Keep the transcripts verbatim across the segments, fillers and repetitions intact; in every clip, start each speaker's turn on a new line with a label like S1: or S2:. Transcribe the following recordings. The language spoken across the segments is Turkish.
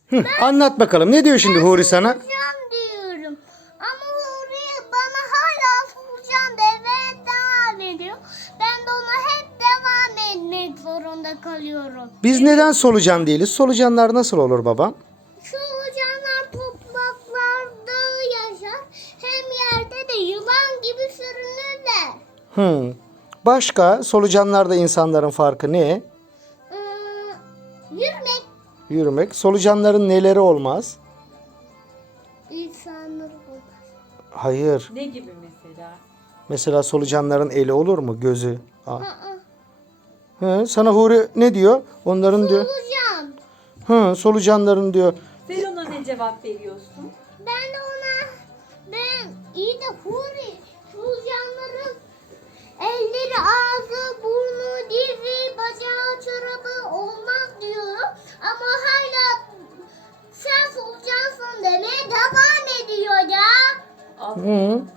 S1: Hı, anlat bakalım. Ne diyor şimdi Huri sana?
S2: Solucan diyorum. Ama Huri bana hala solucan demeye devam ediyor. Ben de ona hep devam etmek zorunda kalıyorum.
S1: Biz neden solucan değiliz? Solucanlar nasıl olur baba?
S2: Solucanlar topraklarda yaşar. Hem yerde de yılan gibi sürünürler.
S1: Hı. Başka solucanlarda insanların farkı ne?
S2: Ee, yürümek
S1: Yürümek. Solucanların neleri olmaz?
S2: insanları olmaz.
S1: Hayır.
S3: Ne gibi mesela?
S1: Mesela solucanların eli olur mu? Gözü. Aa.
S2: Aa,
S1: Hı, sana Huri ne diyor? Onların diyor.
S2: solucan.
S1: Hı, solucanların diyor.
S3: Sen ona ne cevap veriyorsun?
S2: Ben de ona ben iyi de Huri solucanların elleri, ağzı, burnu, dizi, bacağı, çorabı olmaz diyorum. Ama hala sen solucansın demeye devam ediyor ya.
S3: Allah
S1: Hı.
S3: Allah.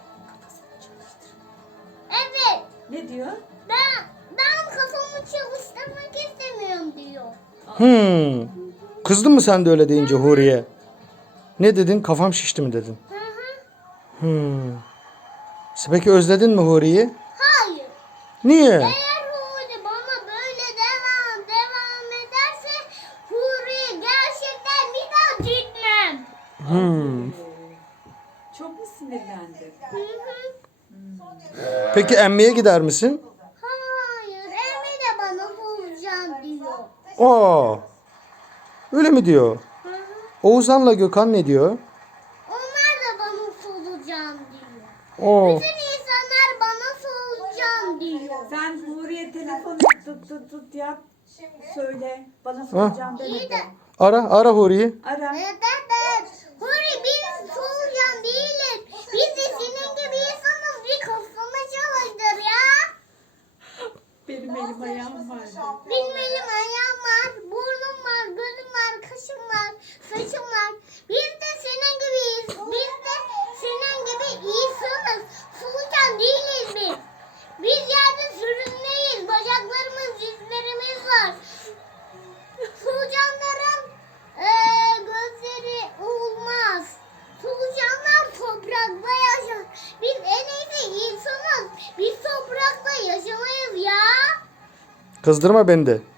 S2: Evet.
S3: Ne diyor?
S2: Ben ben kafamı çalıştırmak istemiyorum diyor.
S1: Hı. Kızdın mı sen de öyle deyince Huri'ye? Ne dedin? Kafam şişti mi dedin?
S2: Hı hı.
S1: Hı. Peki özledin mi Huri'yi?
S2: Hayır.
S1: Niye?
S2: Eğer Huri bana böyle devam devam ederse Huri gerçekten bir daha gitmem.
S1: Hı.
S3: Çok mu sinirlendin?
S2: Hı hı.
S1: Peki emmiye gider misin?
S2: Hayır, Emi de bana solucan diyor.
S1: Aa. Öyle mi diyor?
S2: Hı hı.
S1: Oğuzhan'la Gökhan ne diyor?
S2: Onlar da bana solucan diyor.
S1: Oo.
S2: Bütün insanlar bana solucan diyor.
S3: Sen Nuriye telefonu tut tut tut yap. Söyle. Bana soracağım
S2: İyi
S3: demedi.
S2: de
S1: Ara ara Huri'yi.
S3: Ara.
S2: evet, evet. Huri biz solucan değiliz. Biz de senin gibi insanız. Bir kafanı çalıştır ya.
S3: Benim elim ayağım var.
S2: Benim elim ayağım var, burnum var, gözüm var, kaşım var, saçım var. Biz de senin gibiyiz. Biz de senin gibi insanız. Solucan değiliz biz. Biz yerde sürünmeyiz. Bacaklarımız, dizlerimiz var. Solucanların eee, gözleri olmaz. Solucanlar toprakta yaşar. Biz en iyisi insanız. Biz toprakta yaşamayız ya.
S1: Kızdırma beni de.